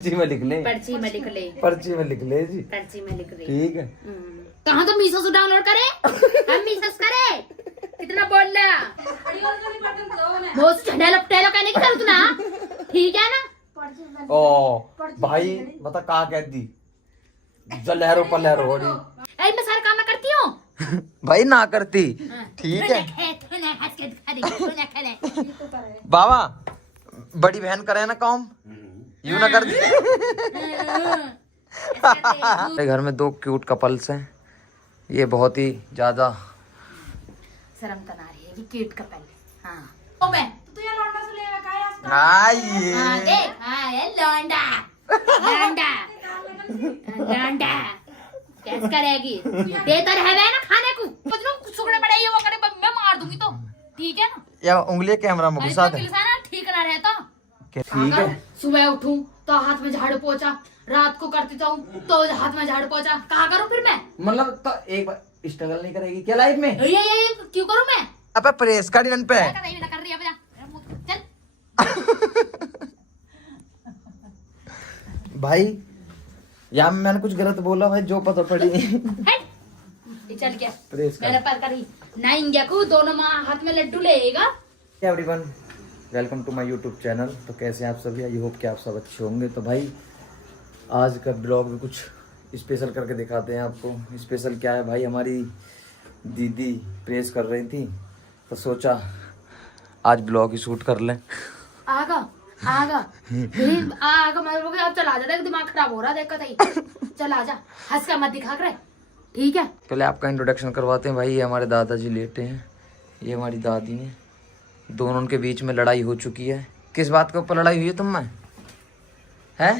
पर्ची में लिख ले, पर्ची में लिख ले, पर्ची में लिख ले जी, पर्ची में लिख ले। ठीक है। कहाँ तो मीसो से डाउनलोड करे, हम मीसो से करे, कितना बोल रहा वो झंडा लपटेलो कहने की जरूरत ना, ठीक है ना। ओ भाई बता कहा कहती जलहरो पलहरो हो रही। ऐ मैं सारा काम मैं करती हूँ भाई ना करती, ठीक है। बाबा बड़ी बहन करे ना काम, यूं ना करती। मेरे घर में 2 क्यूट कपल्स हैं, ये बहुत ही ज्यादा शर्म तो ना रही है कि क्यूट कपल। हाँ ओ मैं तू ये लौंडा से लेगा काय आज हाँ देख हाँ ये लौंडा लौंडा लौंडा कैसे करेगी, देता रहे ना खाने को, कुछ लोग सुगड़े पड़े वो करे मैं मार दूंगी तो, ठीक है ना। या उंगली कैमरा में घुसा दे, ठीक ना रहता। ठीक है। सुबह उठूं तो हाथ में झाड़ू पोछा, रात को करती जाऊं तो हाथ में झाड़ू पोछा, कहा करूं फिर मैं? मतलब तो एक बार स्ट्रगल नहीं करेगी क्या लाइफ में? ये क्यों करूं मैं? अब प्रेस कर इन पे नहीं कर रही है चल। भाई या मैंने कुछ गलत बोला भाई, जो पता पड़ी। चल क्या प्रेस कर। मेरे पर करी नाइंगे को दोनों माँ हाथ में लड्डू लेगा। Everyone welcome to my YouTube channel. तो कैसे हैं आप सभी? आई होप कि आप सब अच्छे होंगे। तो भाई आज का ब्लॉग में कुछ स्पेशल करके दिखाते हैं आपको। स्पेशल क्या है भाई, हमारी दीदी प्रेस कर रही थी तो सोचा आज ब्लॉग ही शूट कर लें। आगा आगा मतलब अब चला जा, देख दिमाग खराब हो रहा है, देख कहीं चल आजा, हंस का मत दिखा करे, ठीक है। पहले आपका इंट्रोडक्शन करवाते हैं भाई। ये हमारे दादाजी लेटे हैं, ये हमारी दादी हैं, दोनों के बीच में लड़ाई हो चुकी है। किस बात के ऊपर लड़ाई हुई है तुम में है?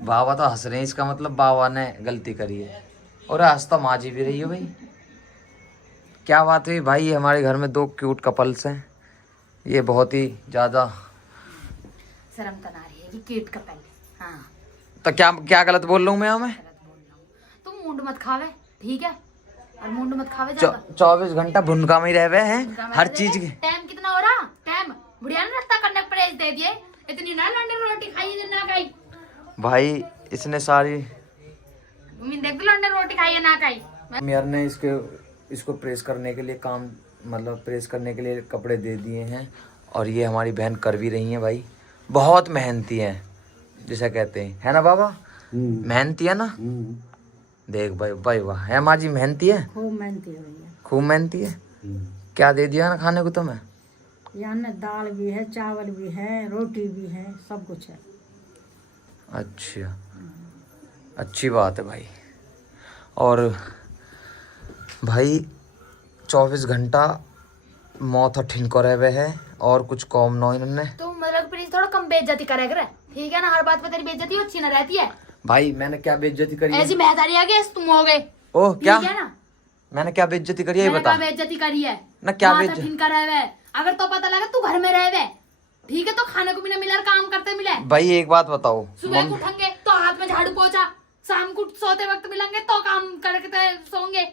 बाबा तो हंस रहे हैं, इसका मतलब बाबा ने गलती करी है। और हंस तो माँ जी भी रही है भाई। क्या बात हुई भाई? हमारे घर में 2 क्यूट कपल्स हैं, ये बहुत ही ज्यादा शर्म तो ना रही है कि क्यूट कपल। हाँ तो क्या क्या गलत बोल रहा हूँ मैं? गलत बोल रहा हूँ, तुम मुंड मत खावे, ठीक है, और मुंड मत खावे ज्यादा। 24 घंटा भुनका में ही रह हैं हर चीज के। टाइम कितना हो रहा? टाइम बुढ़िया ने नाश्ता करने को प्रेस दे दिए, इतनी ना लंडन रोटी खाई है ना खाई भाई इसने सारी देख लंडन रोटी खाई है ना खाई। मेयर ने इसको प्रेस करने के लिए काम, मतलब प्रेस करने के लिए कपड़े दे दिए हैं। और ये हमारी बहन कर भी रही है भाई, बहुत मेहनती है जिसे कहते हैं, है ना बाबा? मेहनती है ना? देख भाई भाई वाह, है माँ जी मेहनती है, खूब मेहनती है भैया, खूब मेहनती है। क्या दे दिया ना खाने को तुम्हें? यहाँ दाल भी है, चावल भी है, रोटी भी है, सब कुछ है। अच्छा अच्छी बात है भाई। और भाई 24 घंटा मौत ठिनको रहे है और कुछ कॉम नो इन्होंने। तुम मतलब प्लीज थोड़ा कम बेइज्जती करे करे, ठीक है ना। हर बात पे तेरी बेइज्जती अच्छी ना रहती है। भाई मैंने क्या बेइज्जती करी है? ऐसी बेहतारी आ गई तुम हो गए। ओह क्या? ठीक है ना, मैंने क्या बेइज्जती करी है ये मैंने बता। क्या बेइज्जती करी है ना क्या माथा बेइज्जती? ठिनका रहे, अगर तो पता लगा तू घर में रहे, ठीक है, तो खाने को भी ना मिला, काम करते मिले। भाई एक बात बताओ, सुबह को उठेंगे तो हाथ में झाड़ू पोछा, शाम को सोते वक्त मिलेंगे तो काम करके सोंगे।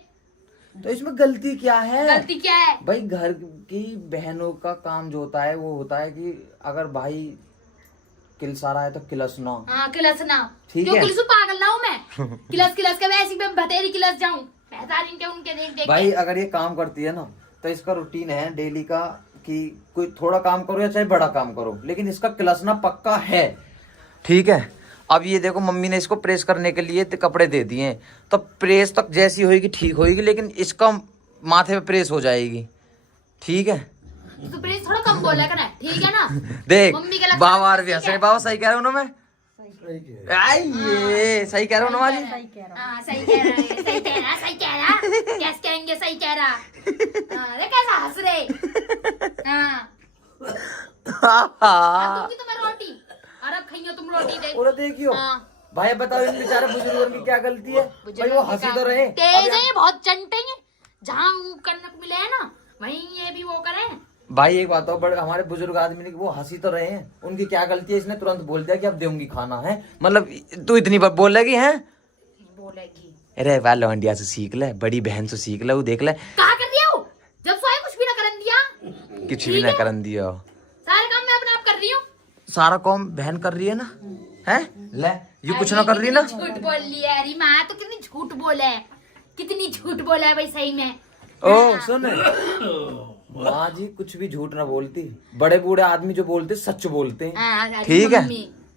तो इसमें गलती क्या है? गलती क्या है? भाई घर की बहनों का काम जो होता है वो होता है कि अगर भाई किलसा रहा है तो किलसना। हाँ किलसना, ठीक क्यों है। किलसू पागल ना हूँ मैं? किलस किलस के वैसे मैं बतेरी किलस जाऊं, बेहतर इनके उनके देख देख भाई अगर ये काम करती है ना तो इसका रूटीन है डेली का कि कोई थोड़ा काम करो या चाहे बड़ा काम करो, लेकिन इसका किलसना पक्का है, ठीक है। अब ये देखो मम्मी ने इसको प्रेस करने के लिए कपड़े दे दिए, तो प्रेस तक जैसी होगी ठीक होगी, लेकिन इसका माथे पे प्रेस हो जाएगी, ठीक है। तो प्लीज थोड़ा कम बोला करना, ठीक है ना। देख मम्मी के लक्षण बाबा ठीक है। सही, बाबा सही कह रहे हो ना? मैं ये सही कह रहा हूँ ना माजी? सही कह रहा हाँ सही कह रहा है, सही कह रहा, सही कह रहा, कैसे कहेंगे सही कह रहा। हाँ देख कैसा हंस रहे। हाँ अब दूंगी तुम्हें रोटी, और अब खाइयो तुम रोटी दे। और देखियो हाँ। भाई बताओ इन बेचारे बुजुर्गों की क्या गलती है? भाई वो हंसी तो रहे। तेज है ये, बहुत चंटे हैं, जहाँ वो करने को मिले है ना वहीं ये भी वो करे। भाई एक बात हो, बड़े हमारे बुजुर्ग आदमी ने वो हंसी तो रहे हैं, उनकी क्या गलती है? इसने तुरंत बोल दिया कि अब दूंगी खाना है, मतलब तू इतनी बार बोलेगी है? बोलेगी अरे वाह लवंडिया से सीख ले, बड़ी बहन से सीख ले, वो देख ले कहा कर दिया वो? जब सोए कुछ भी ना करन दिया, कुछ भी ना करन दिया। सारे काम मैं अपने आप कर रही हूँ। सारा काम बहन कर रही है ना, है ले ये कुछ ना कर रही ना। झूठ बोल लिया अरे माँ, तो कितनी झूठ बोला है, कितनी झूठ बोला है भाई सही में। ओ सुन माँ जी कुछ भी झूठ ना बोलती, बड़े बूढ़े आदमी जो बोलते सच बोलते हैं, ठीक है।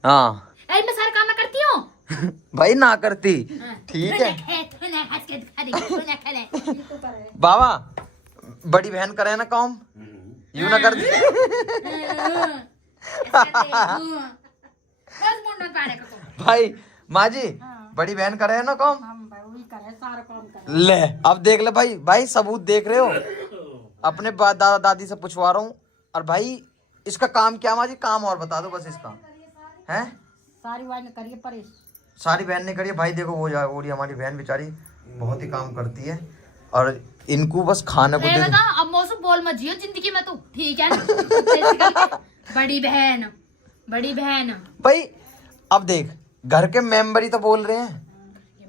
हाँ अरे मैं सारा काम मैं करती हूँ भाई ना करती, ठीक है। बाबा बड़ी बहन करे ना काम, यूं ना करती। भाई माँ जी बड़ी बहन करे ना काम, हम भाई वही करे, सारा काम करे। ले अब देख ले भाई, भाई सबूत देख रहे हो, अपने दादा दादी से पूछवा रहा हूँ। और भाई इसका काम क्या माँ जी, काम और बता दो बस इसका, है सारी वाइन करिए परेश। सारी बहन ने करी है भाई, देखो वो रही हमारी बहन बेचारी बहुत ही काम करती है, और इनको बस खाने को दे दो। अब मौसम बोल मत जियो जिंदगी में तू, ठीक है ना। बड़ी बहन बड़ी बहन भाई अब देख घर के मेंबर ही तो बोल रहे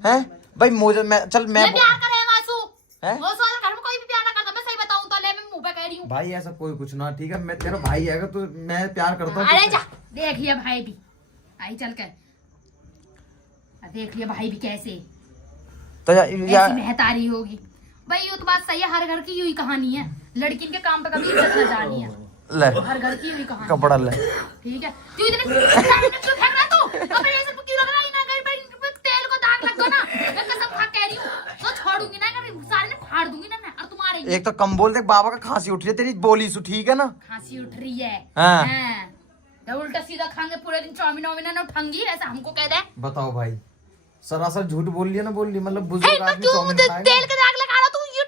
हैं भाई मुझे मैं चल मैं प्यार करे मासू हैं? वो साल घर में कोई भी प्यार ना करता, मैं सही बताऊं तो ले मैं मुंह पे कह रही हूँ। भाई ऐसा कोई कुछ ना, ठीक है मैं तेरा भाई है तो मैं प्यार करता हूँ। अरे जा देख लिया भाई भी आई चल के, देख लिया भाई भी कैसे तो ऐसी महतारी होगी। भाई ये तो बात सही है, हर घर की यही कहानी है, लड़की के काम पे कभी इज्जत न जानी है, ले हर घर की यही कहानी कपड़ा ले, ठीक है। तू इतने क्यों फेंक रहा तू, अबे ये सब क्यों लग रहा है ना, घर पे तेल को दाग लग गया ना, मैं कसम खा कह रही हूँ तो छोड़ूंगी ना, अगर सारे ने फाड़ दूंगी ना मैं। और तुम्हारे एक तो कम बोल दे, बाबा का खांसी उठ रही है तेरी बोली सु, ठीक है ना, खांसी उठ रही है हाँ। तो उल्टा सीधा खाएंगे पूरे दिन, चाउमीन वाउमीन ना उठाऊंगी ऐसा हमको कह दे। बताओ भाई सरासर झूठ बोल लिया ना, बोल ली मतलब हे, बुजुर्ग मैं आदमी क्यों चाउमीन मुझे खाएगा। तेल का दाग लगा रहा, तू ये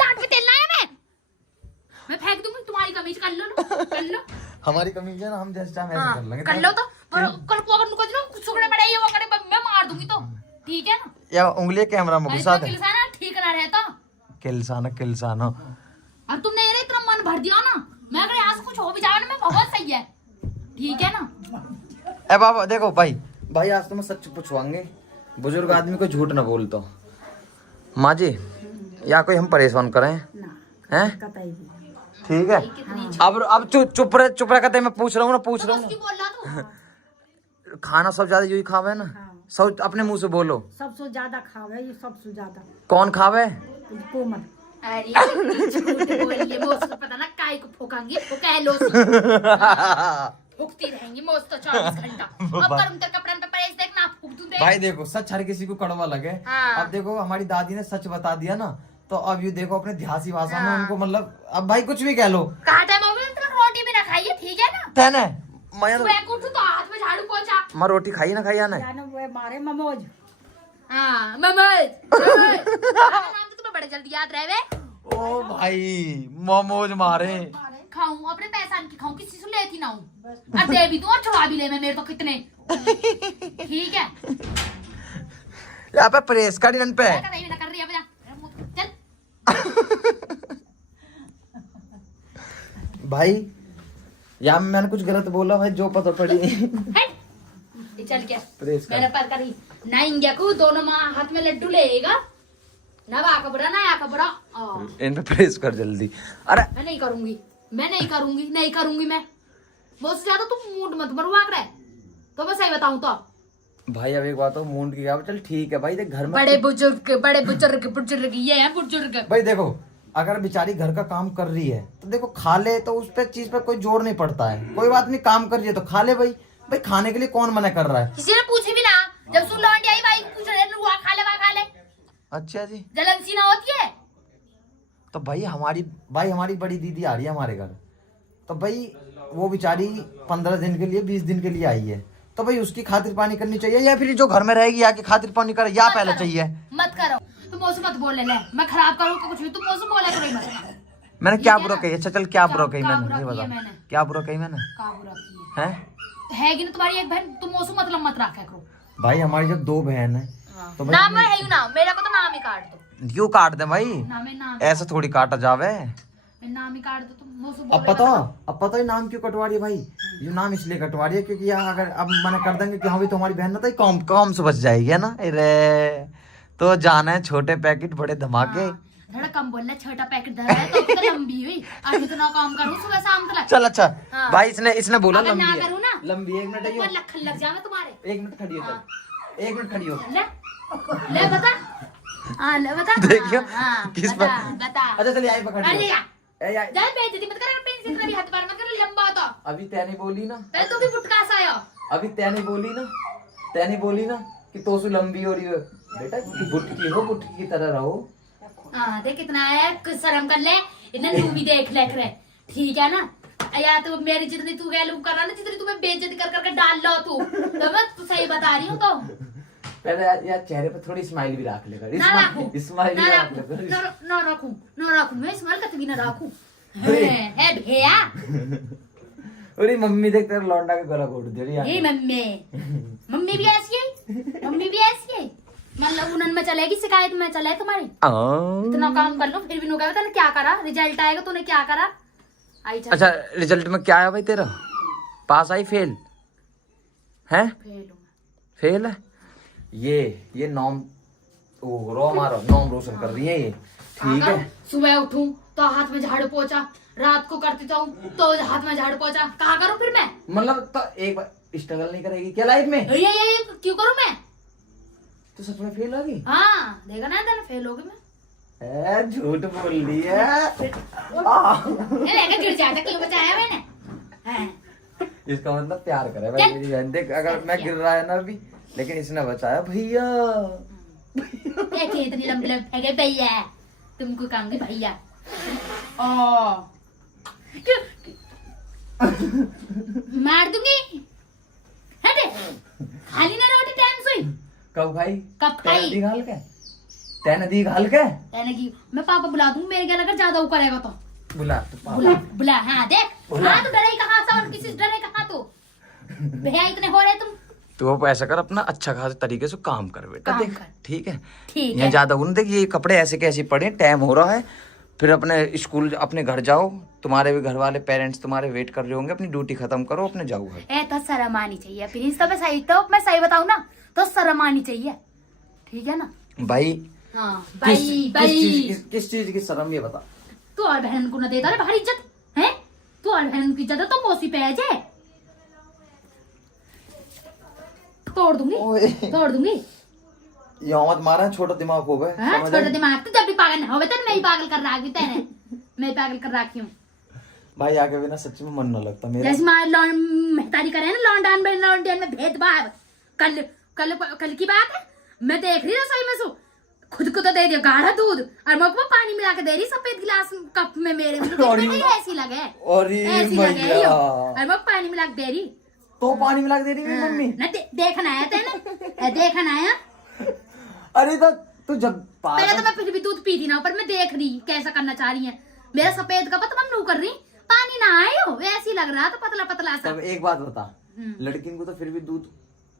टाट पे तेल लाया मैं फेंक दूंगी, तुम्हारी कमीज कर लो हमारी कमीज है ना, हम जैसे चाहे हाँ, वैसे कर लेंगे। कर लो तो कल को अगर कुछ ना कुछ सुगड़े पड़े ये वो करे मैं मार दूंगी तो, ठीक है ना। या उंगली कैमरा में अरे घुसा तो दे, किलसाना ठीक ना रहता, किलसाना अब तुमने ये इतना मन भर दिया ना, मैं अगर यहाँ से कुछ हो भी जाए ना मैं बहुत सही है, ठीक है ना। ए बाबा देखो भाई आज तो मैं सच पूछवाएंगे, बुजुर्ग आदमी को झूठ ना बोलता। माँ जी या कोई हम परेशान करें ना हैं, कतई भी ठीक है। अब चुप रहे कहते मैं पूछ रहा हूँ तो उसकी ना, बोल रहा तू खाना सब ज्यादा यही खावे ना, हाँ। सब अपने मुंह से बोलो, सबसे ज्यादा खावे, ये सबसे ज्यादा कौन खावे। कोमल। अरे झूठ बोल रही है, वो उसको पता ना काय को फूकांगी, वो कह लो फूकती रहेंगी मोस तो 24 घंटा। अब कर उनके कपड़े पे परेश देखना फूक दूं दे। भाई देखो सच हर किसी को कड़वा लगे, हाँ। अब देखो हमारी दादी ने सच बता दिया ना, तो अब ये देखो अपने ध्यासी भाषा में उनको मतलब अब भाई कुछ भी कह लो, कहा था मम्मी तुम रोटी भी ना खाइए, ठीक है ना। तैने मैं सुबह को उठूं तो हाथ में झाड़ू पोंछा, मैं रोटी खाई ना खाई ना, जानो वो मारे ममोज। हाँ ममज नाम तो तुम्हें बड़े जल्दी याद रहे वे। ओ भाई मोमोज मारे, खाऊं अपने पैसा की खाऊं, किसी से लेती ना हूँ, और दे भी दूं और छुड़ा भी ले मैं, मेरे तो कितने ठीक है। यहाँ पे प्रेस का दिन पे मैं नहीं कर रही है, चल भाई यहाँ मैंने कुछ गलत बोला भाई, जो पता पड़ी हट। ये चल क्या प्रेस मेरे कर पर करी ना, इंडिया को दोनों माँ हाथ में लड्डू लेगा ना, वाका बड़ा ना याका बड़ा। इन पे प्रेस कर जल्दी। अरे मैं नहीं करूंगी मैं, बहुत ज्यादा तुम मूड मत मरवा कर, तो मैं सही बताऊं तो भाई अब एक बात हो, मूड की क्या, चल ठीक है भाई, देख घर में बड़े बुजुर्ग ये है बुजुर्ग। भाई देखो अगर बेचारी घर का काम कर रही है तो देखो खा ले, तो उस पे चीज पे कोई जोर नहीं पड़ता है, कोई बात नहीं, काम कर रही है तो खा ले भाई खाने के लिए कौन मना कर रहा है। किसी ने पूछी भी ना, जब सुन लौंडी आई भाई पूछ रहे वहाँ खा ले अच्छा जी, जलन सी ना होती है। तो भाई हमारी बड़ी दीदी आ रही है हमारे घर, तो भाई वो बेचारी 15 दिन के लिए 20 दिन के लिए आई है, तो भाई उसकी खातिर पानी करनी चाहिए, या फिर जो घर में रहेगी आके खातिर पानी करे, या पहले चाहिए। मत करो तुम मौसम मत बोले ले, मैं खराब करूँ कुछ भी, तुम मौसम बोला करो मत। मैंने क्या बुरा कही, अच्छा चल क्या बुरा कही क्या मैंने, बुरा ये किया बता मैंने? क्या बुरा कही मैंने, का बुरा किया हैं है कि ना तुम्हारी एक बहन, तुम मौसम मतलब मत रखा करो। भाई हमारी जब 2 बहन है तो भाई नाम है ही ना, मेरा को तो नाम ही काट दो, क्यों काट दे भाई, नाम ऐसे थोड़ी काटा जावे, नाम ही काट दो, तुम मौसम अब पता है नाम क्यों कटवा रही है भाई, ये नाम इसलिए कटवा रही है क्योंकि यार अगर अब मना कर देंगे कि हाँ भाई तुम्हारी बहन ना, तो काम से बच जाएगी है ना। अरे तो जाना है छोटे पैकेट बड़े धमाके, थोड़ा कम बोलना, छोटा पैकेट धरा है तो कितना लंबी हुई और कितना काम करूँ सुबह शाम तक। चल अच्छा हाँ। भाई इसने बोला अगर लंबी ना है। करूँ ना लंबी 1 मिनट ऊपर लखन लग जाएंगे तुम्हारे। 1 मिनट खड़ी हो चल, 1 मिनट खड़ी हो। ले बता। हाँ ले बता। देखियो, हाँ, किस बता पर- बता। अच्छा चलिए आई पकड़ अरे लियो। यार, ए यार, जाए बेइज्जती मत कर, पेन से इतना भी हाथ बार मत कर, लंबा होता। अभी तैने बोली ना, पहले तू भी फुटका सा आया। अभी तैने बोली ना कि तोसु लंबी हो रही है। बेटा बुटकी हो, बुटकी की तरह रहो। हाँ देख कितना है, कुछ शर्म कर ले, इतना तू भी देख ले करे, ठीक है ना। या तो मेरी जितनी तू गैलू कर रहा ना, जितनी तुम्हें बेइज्जती कर करके डाल लो तू, तो मैं तू सही बता रही हूँ। तो पहले यार चेहरे पे थोड़ी स्माइल भी रख ले कर। ना रखूं, स्माइल ना भी रख रखूं, ले कर। ना रखूं, मैं स्माइल कतई ना रखूं। अरे। है भैया, अरे मम्मी देख तेरा लौंडा के गला घोट दे रही ये है। मम्मी भी ऐसी है, मम्मी भी ऐसी है। मतलब उन्हन में चलेगी, शिकायत में चले तुम्हारी। इतना काम कर लो फिर भी नो कहा तूने क्या करा, रिजल्ट आएगा तूने क्या करा। आई चल। अच्छा रिजल्ट में क्या आया भाई तेरा? पास आई फेल है? फेल हूं मैं। फेल है। ये नाम रो मारो, नाम रोशन कर रही है ये, ठीक है। सुबह उठूं तो हाथ में झाड़ू पोछा, रात को करती जाऊं तो हाथ में झाड़ू पोछा, कहा करूं फिर मैं? मतलब तो एक बार स्ट्रगल नहीं करेगी क्या लाइफ में? ये क्यों करूं मैं? तो सच में फेल होगी? हाँ देखा ना तेरा, फेल होगी मैं। झूठ बोल रही है। लेकर गिर जाता, क्यों बचाया मैंने? हैं? इसका मतलब प्यार करे भाई मेरी बहन। देख अगर मैं गिर रहा है ना अभी, लेकिन इसने बचाया भैया। देखिए इतनी लंबी लंबी है भैया, तुमको कहूंगी भैया। ओ क्यों मार दूंगी, हटे। खाली ना रोटी टाइम से। कब खाई? कब खाई? तैने दी घाल के? कहने की मैं पापा बुला दूंगी, मेरे क्या लगा ज्यादा वो करेगा तो। बुला तो पापा। बुला हाँ देख, बुला। हाँ तो डरे कहाँ से और किसी से डरे कहाँ तो। भैया इतने हो रहे तुम। तो वो ऐसा कर, अपना अच्छा खासा तरीके से काम कर बेटा। काम देख कर। ठीक है, ठीक यहाँ है। ज्यादा उन देख ये कपड़े ऐसे कैसे पड़े, टाइम हो रहा है। फिर अपने स्कूल अपने घर जाओ, तुम्हारे भी घर वाले पेरेंट्स तुम्हारे वेट कर रहे होंगे। अपनी ड्यूटी खत्म करो, अपने जाओ घर। ए तो शर्म आनी चाहिए प्लीज। तो मैं सही बताऊँ ना, तो शर्म आनी चाहिए, ठीक है ना। भाई हाँ भाई किस चीज की शर्म ये बता। तू और बहन को ना देता रे बाहर इज्जत है, तू और बहन की इज्जत है तो मौसी पे है जे। तोड़ दूंगी यहाँ मत मारा, छोटा दिमाग हो गए। हाँ, छोटा दिमाग तो जब भी पागल ना हो बेटा, मैं ही पागल कर रहा तेने, मैं पागल कर रखी हूँ। भाई आगे बिना सच में मन न लगता मेरा। जैसे मार मेहतारी करे ना लॉन्डान में भेदभाव। कल की बात है, मैं देख रही रसोई में सु खुद को तो दे दिया गाढ़ा दूध और मैं पानी मिला के दे रही सफेद गिलास कप में मेरे में। ऐसी लगे ऐसी लगे और मैं पानी मिला के दे रही, तो पानी मिला के दे रही मेरी मम्मी। ना देखना आया तेने, देखना आया। अरे तो तू जब पहले तो मैं फिर भी दूध पी थी ना, पर मैं देख रही कैसा करना चाह रही है। मेरा सफेद का पता मम्मी कर रही, पानी ना आए हो वैसे ही लग रहा था, पतला पतला सा। तब एक बात बता, लड़किन को तो फिर भी दूध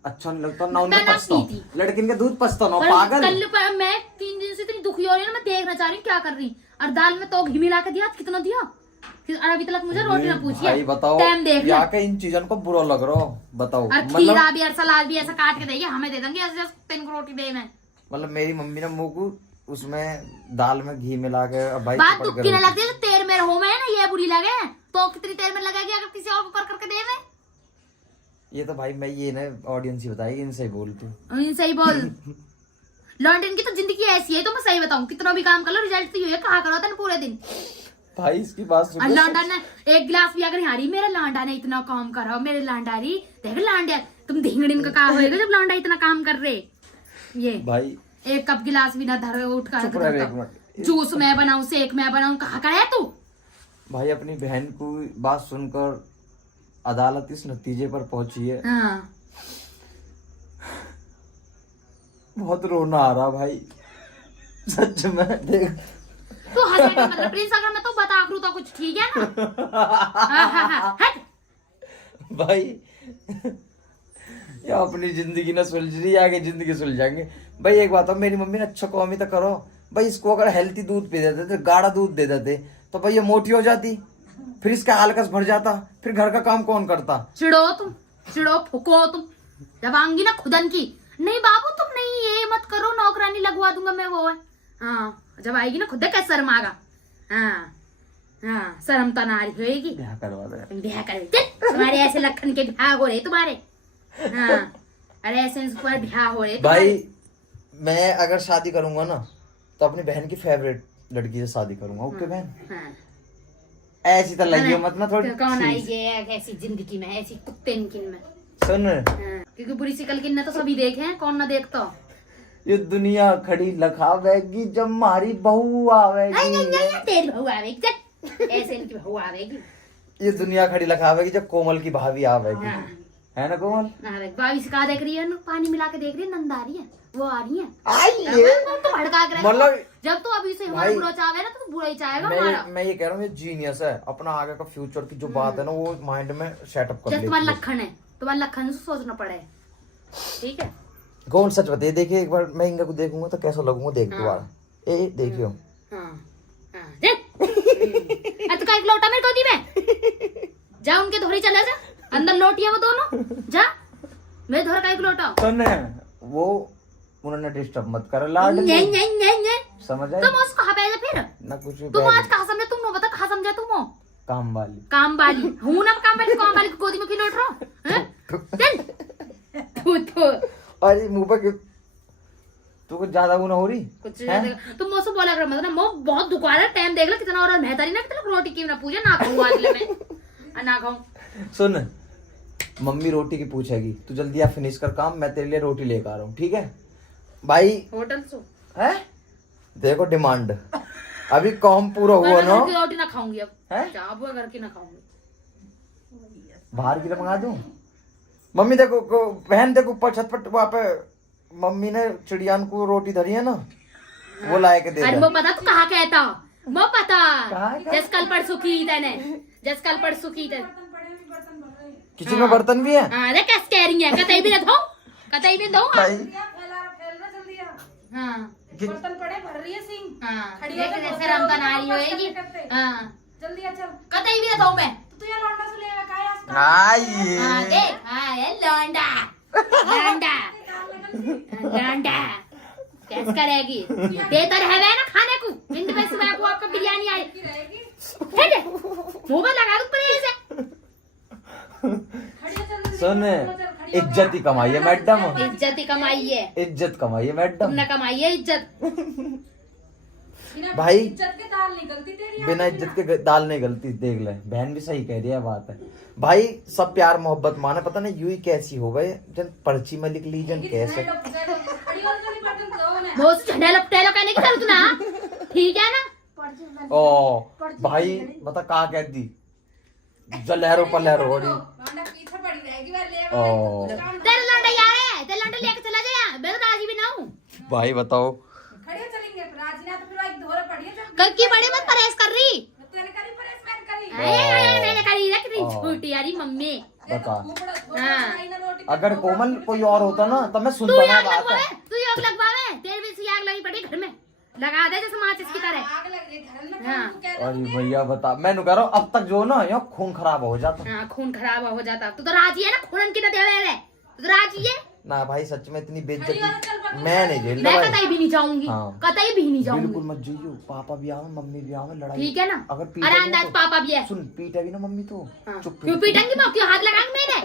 अच्छा नहीं लगता ना, मैं उन्हें ना पछता पीती। लड़किन का दूध पछता ना, पर पागल। कल मैं 3 दिन से इतनी दुखी हो रही हूँ ना, मैं देखना चाह रही हूँ क्या कर रही। और दाल में तो घी मिला के दिया, कितना दिया और अभी तक मुझे रोटी ना पूछिए। भाई बताओ, टाइम देख ले। के इन चीजों को बुरा लग रहा हो, बताओ। और खीरा भी और सलाद भी ऐसा काट के देगी, हमें दे देंगे ऐसे 3 रोटी दे में। मतलब मेरी मम्मी ने मुंह को उसमें दाल में घी मिला के भाई बात दुखी ना लगती है, तेर में हो में ना ये बुरी लगे तो कितनी देर में लगेगी अगर किसी और को कर करके दे में। ये तो भाई मैं ये ना ऑडियंस ही बताएगी, इनसे ही बोल तू। इनसे ही बोल। लॉन्डन की तो जिंदगी ऐसी है, तो मैं सही बताऊं, कितना भी काम कर लो रिजल्ट तो ये है, कहा करो पूरे दिन। भाई इसकी बात सुन। और लांडा ने एक गिलास भी अगर हारी, मेरे लांडा ने इतना काम करा, मेरे लांडारी देख लांडा तुम ढींगड़िन का कहा होएगा जब लांडा इतना काम कर रहे। ये भाई एक कप गिलास भी ना धर उठ एक मिनट। कर, जूस मैं बनाऊं शेक मैं बनाऊं, कहा का है तू। भाई अपनी बहन को बात सुनकर अदालत इस नतीजे पर पहुंची है। हाँ। बहुत रोना आ रहा भाई सच में। देख तू हंसेगा मतलब प्रिंस, अगर मैं तो बता करूं तो कुछ ठीक है ना। हट भाई ये अपनी जिंदगी ना सुलझ रही है, आगे जिंदगी सुलझाएंगे। भाई एक बात हो, मेरी मम्मी ने अच्छा कौमी तो करो भाई, इसको अगर हेल्थी दूध पी देते थे, गाढ़ा दूध दे देते तो भाई ये मोटी हो जाती, फिर इसका आलकस भर जाता, फिर घर का काम कौन करता। चिड़ो फुको तुम, जब आऊंगी ना खुदन की। नहीं बाबू तुम नहीं ये मत करो, नौकरानी लगवा दूंगा मैं वो है। हाँ जब आएगी ना खुद कैसे शर्म आगा। हाँ हाँ शर्म तो नारी होएगी। ब्याह करवा दे। ब्याह कर तुम्हारे ऐसे लखन के ब्याह हो रहे तुम्हारे। हाँ अरे ऐसे तुम्हारे ब्याह हो रहे भाई मैं अगर शादी करूंगा ना तो अपनी बहन की फेवरेट लड़की से शादी करूंगा। ओके बहन। हाँ ऐसी तो लगी मत ना थोड़ी। कौन आई ये ऐसी जिंदगी में ऐसी कुत्ते किन में। सुन क्योंकि बुरी शिकल किन ने तो सभी देखे हैं, कौन ना देखता। ये दुनिया खड़ी लखावेगी जब मारी बहू आवेगी। नहीं तेरी बहू आवेगी ऐसे इनकी बहू आवेगी। ये दुनिया खड़ी लखावेगी जब कोमल की भाभी आवेगी। हाँ। है ना कोमल? भाभी से कहा देख रही है ना, पानी मिला के देख रही है, नंद आ रही है, वो आ रही है। आइए तो भड़का के मतलब जब तो अभी से हमारा बुरा चाहेगा ना तो बुरा ही चाहेगा हमारा। मैं ये कह रहा हूँ ये जीनियस है। अपना आगे का फ्यूचर की जो बात है ना वो माइंड में सेटअप कर जब तुम्हारा लेती है। लखन है, तुम्हारा लखन से सोचना पड़े। ठीक है कौन सच बताइए। देखिए एक बार मैं इनका को देखूंगा तो कैसा लगूंगा देख दोबारा। ए देखियो। तो का एक लोटा मेरे गोदी में जा, उनके धोरी चला जा, अंदर लोटिया वो दोनों जा, मेरे धोर का एक लोटा। सुन वो उन्होंने डिस्टर्ब मत करो लाड। समझ आए? तुम उसको कहाँ भेजा फिर? ना कुछ तुम आज कहाँ समझे? तुम बता कहाँ समझा तुम हो? काम वाली काम वाली हूँ ना, काम वाली की गोदी में क्यों लौट रहा हो? अरे मुंह पर क्यों तू कुछ ज्यादा वो ना हो रही कुछ तुम मुझसे बोला कर मतलब ना बहुत दुखा रहा है। टाइम देख लो कितना और मेहतारी ना कितना रोटी की ना पूछे ना खाऊं आज ले मैं ना खाऊं। सुन मम्मी रोटी की पूछेगी तू जल्दी आ फिनिश कर काम, मैं तेरे लिए रोटी लेकर आ रहा हूँ। ठीक है भाई? होटल से है देखो डिमांड अभी काम पूरा हुआ ना। रोटी ना खाऊंगी अब है चाप घर की ना खाऊंगी, बाहर की मंगा दूं। मम्मी देखो बहन देखो ऊपर छत पर वहाँ पे मम्मी ने चिड़ियान को रोटी धरी है ना वो लाए के दे। अरे वो पता तू कहाँ कहता वो पता कहाँ? जस कल परसों की तेने जस कल परसों की तेने किचन में बर्तन भी है। अरे कैसे कह रही है? कतई भी ना दो, कतई भी दो। भाई हाँ बर्तन पड़े भर रही है सिंह। हाँ देख जैसे रमजान आ रही होएगी। हाँ जल्दी आ चल। कतई भी ना दो मैं तू ये लौंडा से लेवा का है? हाँ देख हाँ ये लौंडा लौंडा लौंडा कैसे करेगी? देता रहे ना खाने को हिंद में सुबह को आपका बिरयानी आई मुंह में लगा दूं परे से। सुन इज्जत ही कमाई है मैडम। इज्जत ही कमाई है, इज्जत कमाई है मैडम। तुमने कमाई है इज्जत। भाई इज्जत के दाल निकलती तेरी। बिना इज्जत के दाल नहीं गलती। देख ले बहन भी सही कह रही है बात है। भाई सब प्यार मोहब्बत माने पता नहीं यूं ही कैसी हो गए जन पर्ची में लिख ली जन कैसे। वो झंडा लपटेलो कहने की जरूरत ना। ठीक है ना? ओ भाई बता कहा कह दी जलहरो पलहरो हो रही। पीछे पड़ी रहेगी ओ तेरा लौंडा यार है, तेरा लौंडा लेके चला जा, मैं तो राजी भी ना हूँ। भाई बताओ खड़े चलेंगे राजी ना तो फिर एक धोरा पड़ी है। कल की बड़ी मत परहेज कर रही। तेरे करी परेश मैंने करी। मैंने करी ना कितनी छोटी यारी मम्मी। बता हाँ। अगर कोमल कोई और होता ना तो मैं तू सुनता ना आग बात लगवावे, है। तू आग लगवावे, तेरे भी सी आग लगी पड़ी घर में, लगा दे जैसे माचिस की तरह। आग लग रही घर में। हाँ। तू कह रहा अरे भैया बता मैं कह रहा हूँ अब तक जो ना यहाँ खून खराब हो जाता। हाँ खून खराब हो जाता। तू तो राजी है ना खून की तरह है, तू तो राजी है। ना भाई सच में इतनी बेइज्जती मैं नहीं झेल मैं रहा कतई भी नहीं जाऊंगी, हाँ। कतई भी नहीं बिल्कुल जाऊंगी। मत जाइयो। पापा भी आवे मम्मी भी आवे लड़ाई ठीक है ना? अगर अरे पीटेगी अंदाज ना पापा भी है। तो सुन पीटेगी ना मम्मी तो हाँ। चुप क्यों पीटेंगी मैं? क्यों हाथ लगाऊंगी मैंने?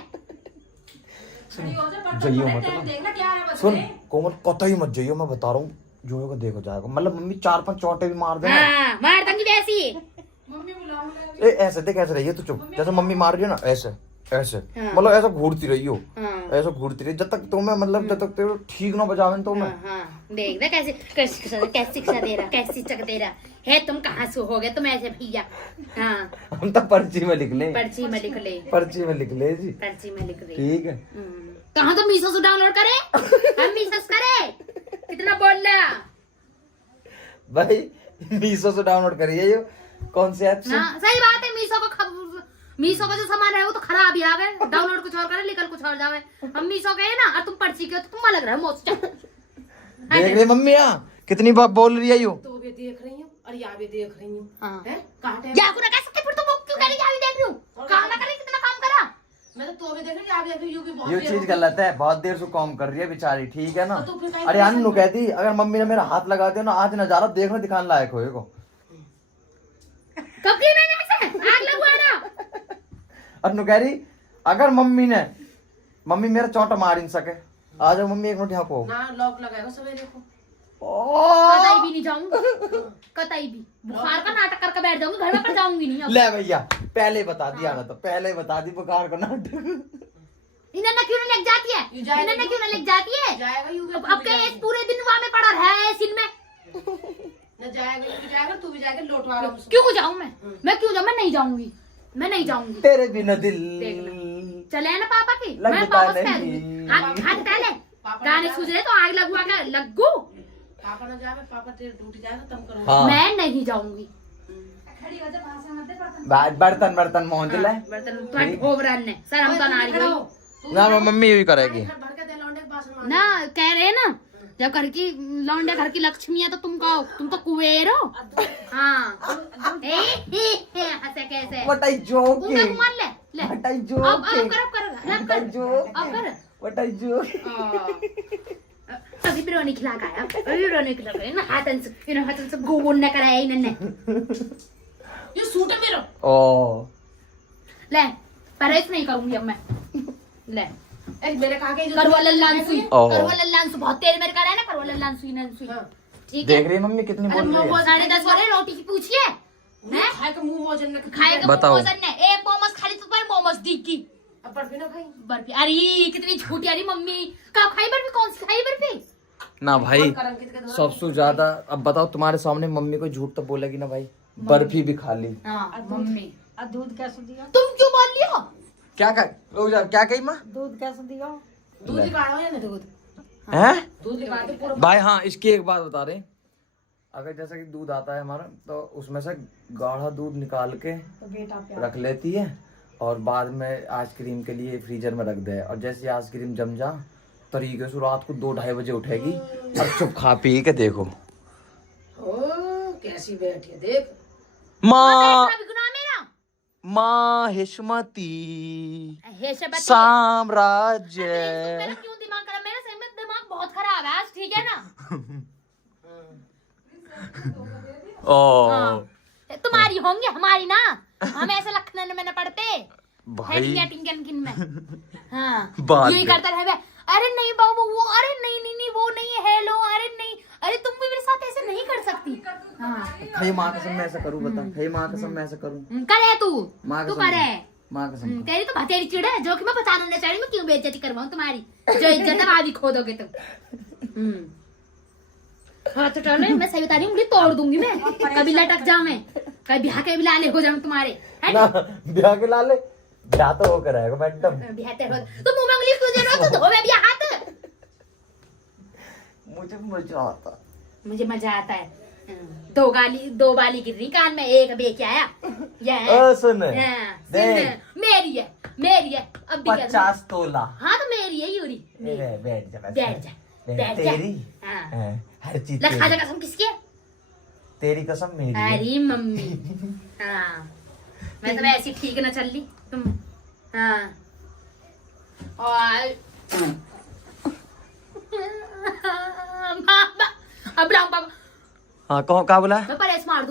जाइयो मत ना। देखना क्या है बस। सुन कोमल कतई मत जाइयो मैं बता रहा हूँ जो होगा देखो जाएगा। मतलब मम्मी 4-5 चोटे भी मार देना। हाँ मार दूंगी वैसी। मम्मी बुलाऊंगा। ऐसे देख ऐसे रहिए तो चुप जैसे मम्मी मार रही है ना ऐसे ऐसे हाँ। मतलब ऐसा घूरती रही हो। हाँ ऐसा घूरती रही जब तक तुम्हें मतलब जब तक तेरे ठीक ना बजावे तो मैं हाँ देख दे कैसे कैसे शिक्षा दे रहा, कैसे शिक्षा दे रहा है। तुम कहाँ से हो गए तुम ऐसे भैया? हाँ हम तो पर्ची में लिख ले। पर्ची में लिख ले, पर्ची में लिख ले जी। पर्ची में लिख ले। ठीक है कहाँ तो मीशो से डाउनलोड करे, हम मीशो से करे। कितना बोल रहा भाई मीशो से डाउनलोड करिए ये कौन से ऐप से। हाँ सही बात है। मीशो का जो सामान है वो तो खराब ही आ गए, डाउनलोड कुछ और करे निकल कुछ और जावे। हम मीशो के है ना और तुम पर्ची के हो तो तुम अलग रहो मोच। देख रही मम्मी यहाँ कितनी बार बोल रही है यू। तो भी देख रही हूँ और यहाँ भी देख रही हूँ। हाँ हैं? कहाँ टाइम? या कुछ कह सकते फिर तुम क्यों कह रही है? देख रही हूँ काम ना करे कितना काम करा मैं तो भी देख रही आप यूपी बहुत ये चीज गलत है, बहुत देर से काम कर रही है बेचारी, ठीक है ना। तो फिर कहीं अरे अन्नू कहती अगर मम्मी ने मेरा हाथ लगा दिया ना आज नजारा देखने दिखाने लायक होएगा। कब की मैंने ऐसे आग लगवा ना। अन्नू कह रही अगर मम्मी मेरा चौंटा मार ही नहीं सके, आ जाओ मम्मी एक मिनट यहाँ को। ना लॉक लगाएगा सवेरे को। कतई भी नहीं जाऊंगी, कतई भी बुखार का नाटक करके बैठ जाऊंगी घर में, पर जाऊंगी नहीं अब। ले भैया पहले बता दिया ना, तो पहले बता दी बुखार का नाटक। इन्हें क्यों नहीं लग जाती है, इन्हें क्यों नहीं लग जाती है। जाएगा यूपी अब के एक पूरे दिन वहां में पड़ा रहा है सिल में। न जाएगा तू भी जाएगा लोटवा आराम से। क्यों जाऊं मैं क्यों जाऊं, मैं नहीं जाऊंगी, मैं नहीं जाऊंगी। तेरे बिना दिल चले ना पापा की, लगता मैं वापस नहीं। कह दूंगी। हाथ पहले गाने सूझ रहे तो आग लगवा के लगू। पापा न जाए, पापा तेरे ड्यूटी जाएगा तब करो। हाँ। मैं नहीं जाऊंगी। बर्तन मोहन दिला बर्तन घोबरन ने शर्म तो ना रही हो ना, मम्मी यही करेगी भर के दे लौंडे के बासन मार। ना। कह रहे हैं ना जब घर की लौंडे घर की लक्ष्मी है तो तुम तो कुबेर हो। हाँ हंसे कैसे What I joke उनका रुमाल ले ले। What I अब joke कर अब कर What I joke अभी भी रोने खिला गया, अभी रोने खिला गया ना। हाथन से गोबन न कराया इन्होंने। ये सूट है मेरा। ओ ले परहेज नहीं करूंगी अब मैं। ले मेरे कहा के करवा लल्लान सुई, ओह। करवा लल्लान सुई बहुत तेल मेरे करा है ना। करवा लल्लान सुई न सुई, ठीक है। देख रही है मम्मी कितनी बोल रही है। 10:30 हो रहे रोटी की पूछिए हैं। खाए का मुंह भोजन न खाएगा बताओ। मोमोज ने एक मोमोज खाली तो पर मोमोज दी की अब बर्फी ना खाई। बर्फी। अरे कितनी झूठी अरे मम्मी कब खाई बर्फी, कौन सी खाई बर्फी। ना भाई करंकित के सबसे ज्यादा अब बताओ तुम्हारे सामने मम्मी को झूठ तो बोलेगी ना भाई, बर्फी भी खा ली। हाँ मम्मी दूध कैसे दिया, तुम क्यों बोल लियो। क्या कही माँ दूध कैसे दिया। दूध निकालो या ना दूध है दूध निकाल के पूरा भाई। हाँ इसकी एक बात बता रहे, अगर जैसे कि दूध आता है हमारा तो उसमें से गाढ़ा दूध निकाल के तो बेटा प्यार रख लेती है और बाद में आइसक्रीम के लिए फ्रीजर में रख दे, और जैसे आइसक्रीम जम जा तरीके से रात को 2-2:30 बजे उठेगी और चुप खा पी के देखो। ओ कैसी बैठी है देख। माँ गुनाह मेरा माँ हिस्मती हे शबत साम्राज्य। मेरा क्यों दिमाग खराब, मेरा सही में दिमाग बहुत खराब है आज, ठीक है ना। ओ तुम्हारी होंगी हमारी ना, हम ऐसे लखनऊ में न पढ़ते भाई किन में। हाँ बात यही करता रहे। अरे नहीं बाबू वो, अरे नहीं वो नहीं है, हेलो अरे नहीं, अरे तुम भी मेरे साथ ऐसे नहीं कर सकती। हाँ खाई माँ कसम मैं ऐसा करूँ, बता खाई माँ कसम मैं ऐसा करूँ। करे तू माँ तू कसम करे। माँ कसम तेरी तो भतेरी चिड़ है जो कि मैं बताना नहीं चाह रही, मैं क्यों बेइज्जती करवाऊं तुम्हारी, जो इज्जत है आदि खो दोगे तुम। हाँ तो चलो मैं सही बता रही हूँ, तोड़ दूंगी मैं, कभी लटक जाऊं मैं, कभी ब्याह के भी लाले हो जाऊं तुम्हारे। ना ब्याह के लाले ब्याह तो वो कराएगा मैडम। ब्याह तेरे तो मुंह में उंगली क्यों दे रहे हो, तो धोवे भी हाथ। मुझे मजा आता, मुझे मजा आता है। दो बाली गिर रही कान में, एक बे क्या आया सुन मेरी है अब भी 50 तोला। हाँ तो मेरी है यूरी, बैठ जा बैठ जा तेरी हाँ। हर चीज खा जा कसम किसकी है, तेरी कसम मेरी है। अरे मम्मी। हाँ मैं तो ऐसी ठीक ना चल ली तुम। हाँ और अब बुलाऊं पापा। हाँ कौन क्या बोला, मैं परेश मार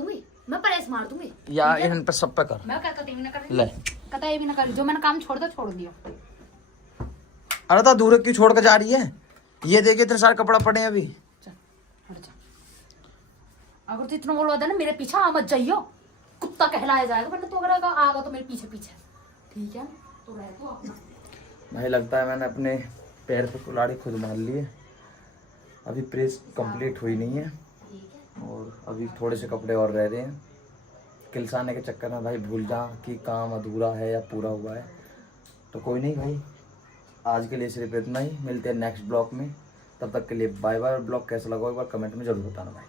दूंगी या इन पे सब पे कर मैं कतई भी ना कर ले। कतई भी ना कर, जो मैंने काम छोड़ दिया। अरे तो दूर क्यों छोड़ कर जा रही है, ये देखिए इतने सारे कपड़ा पड़े हैं अभी। चल हट जा, अगर तो इतना बोल ना मेरे पीछे आ मत जाइयो, कुत्ता कहलाया जाएगा, वरना तो अगर आगा तो मेरे पीछे ठीक है। तो रह तो अपना भाई लगता है मैंने अपने पैर पे कुल्हाड़ी खुद मार ली है, अभी प्रेस कंप्लीट हुई नहीं है और अभी थोड़े से कपड़े और रह रहे हैं। किलसाने के चक्कर में भाई भूल जा कि काम अधूरा है या पूरा हुआ है, तो कोई नहीं भाई आज के लिए सिर्फ इतना ही। मिलते हैं नेक्स्ट ब्लॉग में, तब तक के लिए बाय बाय। ब्लॉग कैसा लगा एक बार कमेंट में जरूर बताना भाई।